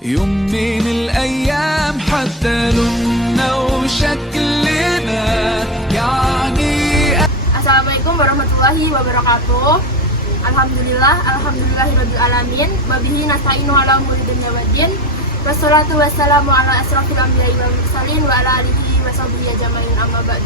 يوم من الأيام حتى لوننا وشكلنا يعني. Assalamualaikum warahmatullahi wabarakatuh. Alhamdulillahirabbil alamin. Wabihi nasta'inu ala umuri dunya waddin. Wassalatu wassalamu ala asrofil anbiya'i wal mursalin wa ala alihi wa sahbihi ajmain, amma ba'd.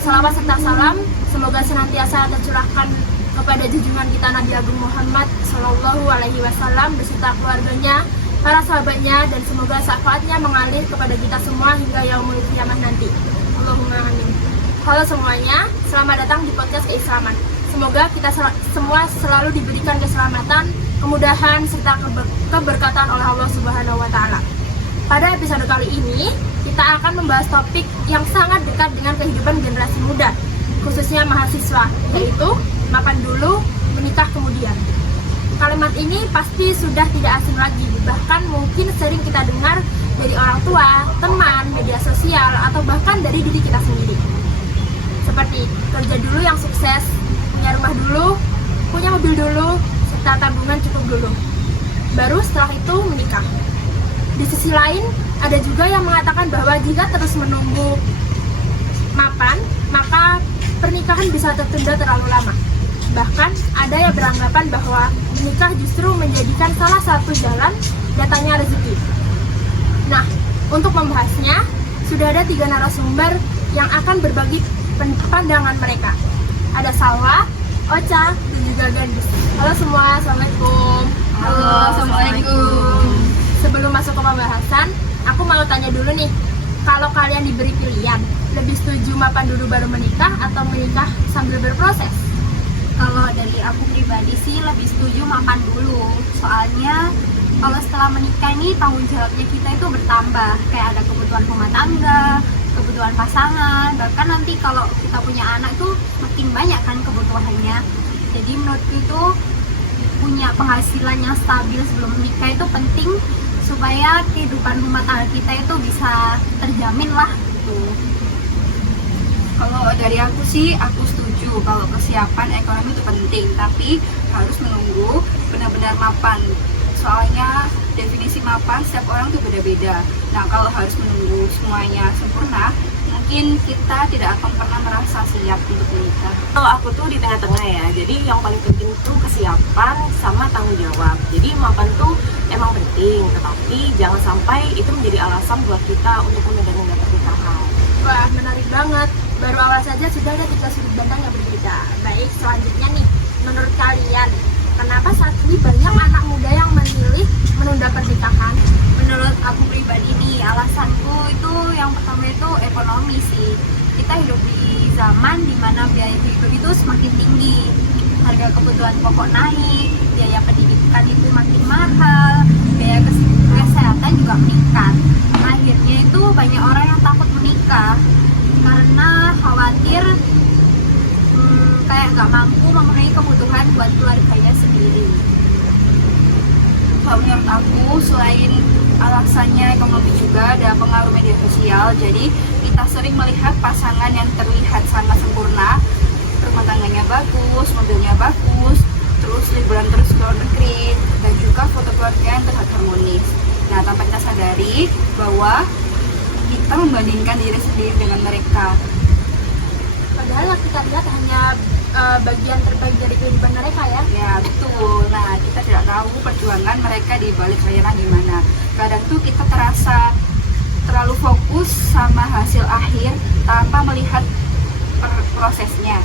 Salawat serta salam semoga senantiasa tercurahkan kepada junjungan kita Nabi Agung Muhammad Sallallahu Alaihi Wasallam beserta keluarganya, para sahabatnya, dan semoga syafaatnya mengalir kepada kita semua hingga yaumul qiyamah nanti. Allahumma amin. Halo semuanya, selamat datang di podcast Keislaman. Semoga kita semua selalu diberikan keselamatan, kemudahan, serta keberkatan oleh Allah Subhanahu wa Ta'ala. Pada episode kali ini, kita akan membahas topik yang sangat dekat dengan kehidupan generasi muda, khususnya mahasiswa, yaitu mapan dulu, menikah kemudian. Kalimat ini pasti sudah tidak asing lagi, bahkan mungkin sering kita dengar dari orang tua, teman, media sosial, atau bahkan dari diri kita sendiri. Seperti kerja dulu yang sukses, punya rumah dulu, punya mobil dulu, serta tabungan cukup dulu. Baru setelah itu menikah. Di sisi lain, ada juga yang mengatakan bahwa jika terus menunggu mapan, maka pernikahan bisa tertunda terlalu lama. Bahkan ada yang beranggapan bahwa menikah justru menjadikan salah satu jalan datangnya rezeki. Nah, untuk membahasnya, sudah ada 3 narasumber yang akan berbagi pandangan mereka. Ada Salwa, Ocha, dan juga Gadis. Halo semua, Assalamualaikum. Halo, Assalamualaikum. Sebelum masuk ke pembahasan, aku mau tanya dulu nih, kalau kalian diberi pilihan, lebih setuju mapan dulu baru menikah atau menikah sambil berproses? Kalau dari aku pribadi sih lebih setuju mapan dulu. Soalnya kalau setelah menikah ini tanggung jawabnya kita itu bertambah. Kayak ada kebutuhan rumah tangga, kebutuhan pasangan, bahkan nanti kalau kita punya anak itu makin banyak kan kebutuhannya. Jadi menurutku itu punya penghasilan yang stabil sebelum menikah itu penting supaya kehidupan rumah tangga kita itu bisa terjamin lah gitu. Kalau dari aku sih, aku setuju kalau kesiapan ekonomi itu penting, tapi harus menunggu benar-benar mapan. Soalnya definisi mapan setiap orang itu beda-beda. Nah, kalau harus menunggu semuanya sempurna, mungkin kita tidak akan pernah merasa siap untuk menikah. Kalau aku tuh di tengah-tengah ya, jadi yang paling penting tuh kesiapan sama tanggung jawab. Jadi mapan tuh emang penting, tetapi jangan sampai itu menjadi alasan buat kita untuk menunda-nunda pernikahan. Wah, menarik banget. Baru awal saja sudah ada 3 sudut pandang yang berbeda. Baik, selanjutnya nih, menurut kalian, kenapa saat ini banyak anak muda yang memilih menunda pernikahan? Menurut aku pribadi nih, alasanku itu yang pertama itu ekonomi sih. Kita hidup di zaman dimana biaya hidup itu semakin tinggi, harga kebutuhan pokok naik, biaya pendidikan itu makin mahal, biaya kesehatan juga meningkat. Akhirnya itu banyak orang yang takut menikah karena khawatir kayak nggak mampu memenuhi kebutuhan buat keluarganya sendiri. Kalau menurut aku, selain alasannya ekonomi juga ada pengaruh media sosial. Jadi kita sering melihat pasangan yang terlihat sangat sempurna, rumah tangganya bagus, mobilnya bagus, terus liburan terus ke luar negeri, dan juga foto keluarga yang terlihat harmonis. Nah, tanpa kita sadari bahwa kita membandingkan diri sendiri dengan mereka. Padahal yang kita lihat hanya bagian terbaik dari kehidupan mereka ya. Ya, betul. Nah, kita tidak tahu perjuangan mereka di balik layar gimana. Kadang tuh kita terasa terlalu fokus sama hasil akhir tanpa melihat prosesnya.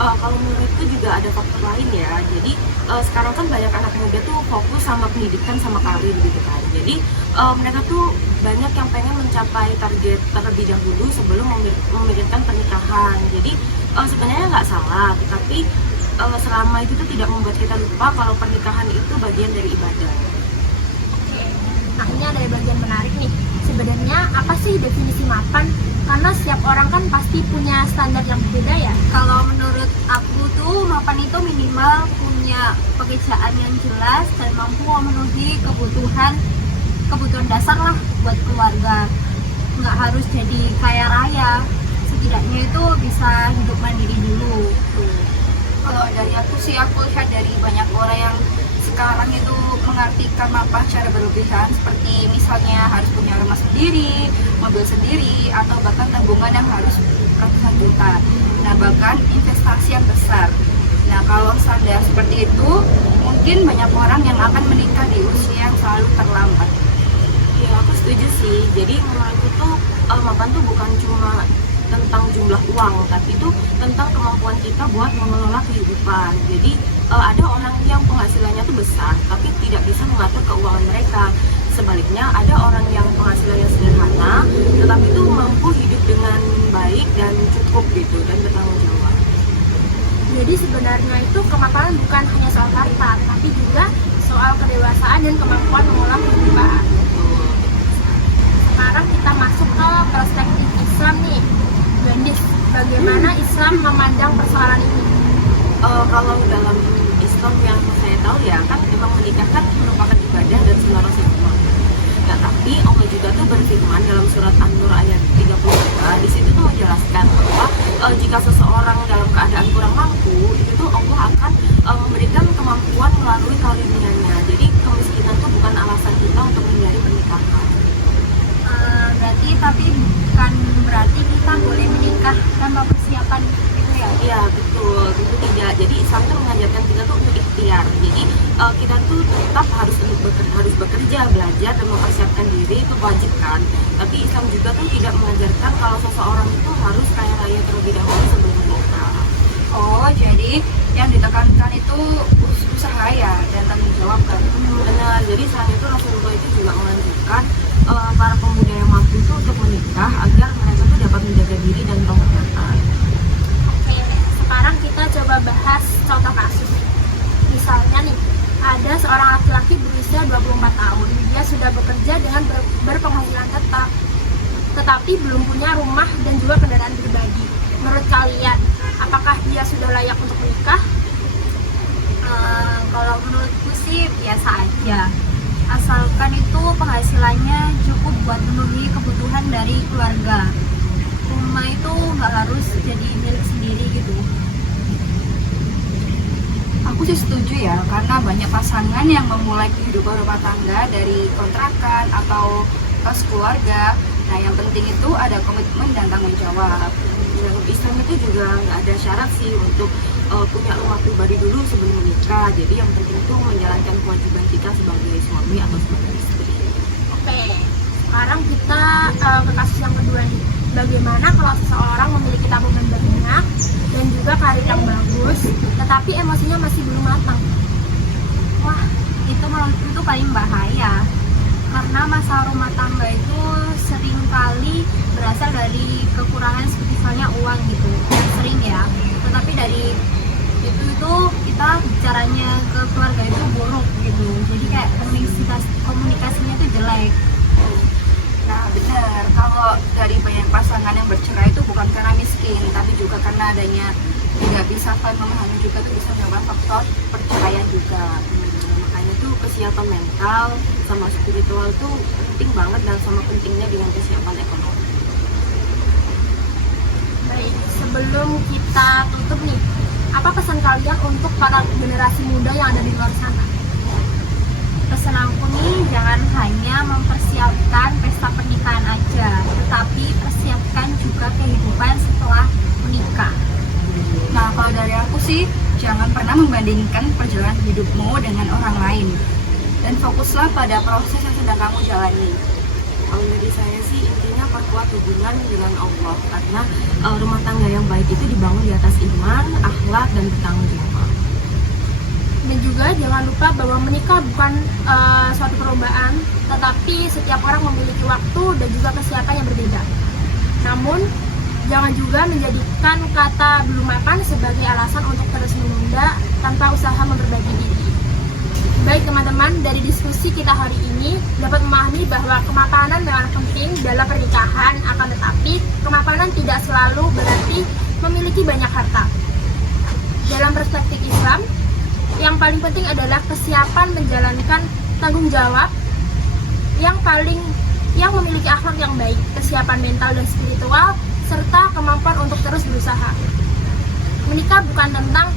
Kalau menurutku juga ada faktor lain ya. Jadi sekarang kan banyak anak muda tuh fokus sama pendidikan sama karir gitu kan. Jadi mereka tuh banyak yang pengen mencapai target terlebih dahulu sebelum memikirkan pernikahan. Jadi sebenarnya nggak salah, tetapi selama itu tuh tidak membuat kita lupa kalau pernikahan itu bagian dari ibadah. Nah, ini ada bagian menarik nih. Sebenarnya apa sih definisi mapan? Karena setiap orang kan pasti punya standar yang berbeda ya. Kalau menurut aku tuh mapan itu minimal punya pekerjaan yang jelas dan mampu memenuhi kebutuhan dasar lah buat keluarga. Nggak harus jadi kaya raya, setidaknya itu bisa hidup mandiri dulu. Kalau dari aku sih, aku lihat dari banyak orang yang sekarang itu mengartikan mampah secara berlebihan, seperti misalnya harus punya rumah sendiri, mobil sendiri, atau bahkan tabungan yang harus ratusan juta. Nah, bahkan investasi yang besar. Nah, kalau standar seperti itu, mungkin banyak orang yang akan menikah di usia yang selalu terlambat. Ya, aku setuju sih. Jadi menurutku tuh mapan tuh bukan cuma tentang jumlah uang, tapi itu tentang kemampuan kita buat mengelola kehidupan. Jadi ada orang yang penghasilannya tuh besar, tapi tidak bisa mengatur keuangan mereka. Sebaliknya ada orang yang penghasilannya sederhana, tetapi itu mampu hidup dengan baik dan cukup gitu, dan bertanggung jawab. Jadi sebenarnya itu kemapanan bukan hanya soal harta, tapi juga soal kedewasaan dan kemampuan mengolah kehidupan. Sekarang kita masuk ke perspektif Islam nih. Bandis, bagaimana Islam memandang persoalan ini? Kalau dalam Islam yang saya tahu ya kan memang menikah kan merupakan ibadah dan sunnah Rasulullah. Nah, tapi Allah juga tuh berfirman dalam surat An-Nur ayat 32, di situ tuh menjelaskan bahwa jika seseorang dalam keadaan kurang mampu, itu tuh Allah akan memberikan kemampuan melalui karunia-Nya. Jadi kemiskinan tuh bukan alasan kita untuk menghindari pernikahan. Tapi bukan berarti kita boleh menikah tanpa persiapan gitu ya? Iya betul, tentu tidak. Jadi Islam tuh mengajarkan kita tuh untuk ikhtiar. Jadi kita tuh tetap harus bekerja, belajar dan mempersiapkan diri, itu wajib kan. Tapi Islam juga tuh tidak mengajarkan kalau seseorang itu harus kaya raya terlebih dahulu sebelum menikah. Oh, jadi yang ditekankan itu usaha ya dan tanggung jawab kan? Benar, jadi saat itu Rasulullah itu juga menganjurkan para pemuda yang mampu itu untuk menikah agar mereka tuh dapat menjaga diri dan penghormatan. Oke, sekarang kita coba bahas contoh kasus. Misalnya nih, ada seorang laki-laki berusia 24 tahun. Dia sudah bekerja dengan berpenghasilan tetap, tetapi belum punya rumah dan juga kendaraan pribadi. Menurut kalian, apakah dia sudah layak untuk menikah? Kalau menurutku sih biasa aja. Asalkan itu penghasilannya cukup buat memenuhi kebutuhan dari keluarga. Rumah itu nggak harus jadi milik sendiri gitu. Aku sih setuju ya, karena banyak pasangan yang memulai kehidupan rumah tangga dari kontrakan atau kos keluarga. Nah, yang penting itu ada komitmen dan tanggung jawab. Dalam Islam itu juga nggak ada syarat sih untuk punya rumah pribadi dulu sebelum menikah. Jadi yang penting itu menjalankan kewajiban kita sebagai suami atau sebagai istri. Oke, sekarang kita ke kasus yang kedua nih. Bagaimana kalau seseorang memiliki tabungan banyak dan juga karir yang bagus, tetapi emosinya masih belum matang? Wah, itu menurutku itu paling bahaya. Karena masalah rumah tangga itu seringkali berasal dari kekurangan seperti misalnya uang gitu. Sering ya. Tetapi dari itu kita bicaranya ke keluarga itu buruk gitu. Jadi kayak komunikasinya itu jelek. Nah, benar. Kalau dari banyak pasangan yang bercerai itu bukan karena miskin, tapi juga karena adanya tidak bisa saling memahami juga itu bisa menyebabkan faktor perceraian juga. Makanya tuh kesiapan mental sama spiritual tuh penting banget dan sama pentingnya dengan kesiapan ekonomi. Baik, sebelum kita tutup nih, apa pesan kalian untuk para generasi muda yang ada di luar sana? Pesan aku nih, jangan hanya mempersiapkan pesta pernikahan aja, tetapi persiapkan juga kehidupan setelah menikah. Nah, kalau dari aku sih, jangan pernah membandingkan perjalanan hidupmu dengan orang lain. Dan fokuslah pada proses yang sedang kamu jalani. Kalau dari saya sih intinya perkuat hubungan dengan Allah, karena rumah tangga yang baik itu dibangun di atas iman, akhlak, dan bertanggung jawab. Dan juga jangan lupa bahwa menikah bukan suatu perlombaan, tetapi setiap orang memiliki waktu dan juga kesiapan yang berbeda. Namun, jangan juga menjadikan kata belum mapan sebagai alasan untuk terus menunda tanpa usaha memperbaiki diri. Baik teman-teman, dari diskusi kita hari ini dapat memahami bahwa kemapanan memang penting dalam pernikahan, akan tetapi kemapanan tidak selalu berarti memiliki banyak harta. Dalam perspektif Islam, yang paling penting adalah kesiapan menjalankan tanggung jawab yang memiliki akhlak yang baik, kesiapan mental dan spiritual, serta kemampuan untuk terus berusaha. Menikah bukan tentang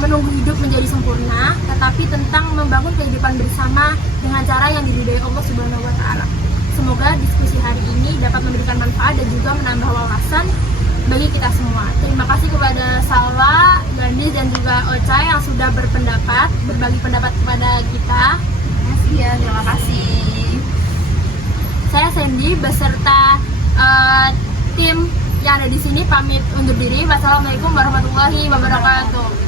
menunggu hidup menjadi sempurna, tetapi tentang membangun kehidupan bersama dengan cara yang diridhai Allah Subhanahu wa Ta'ala. Semoga diskusi hari ini dapat memberikan manfaat dan juga menambah wawasan bagi kita semua. Terima kasih kepada Salwa, Gandhi, dan juga Ocha yang sudah berbagi pendapat kepada kita. Terima kasih. Saya Sandy beserta tim yang ada di sini pamit undur diri. Wassalamualaikum warahmatullahi wabarakatuh.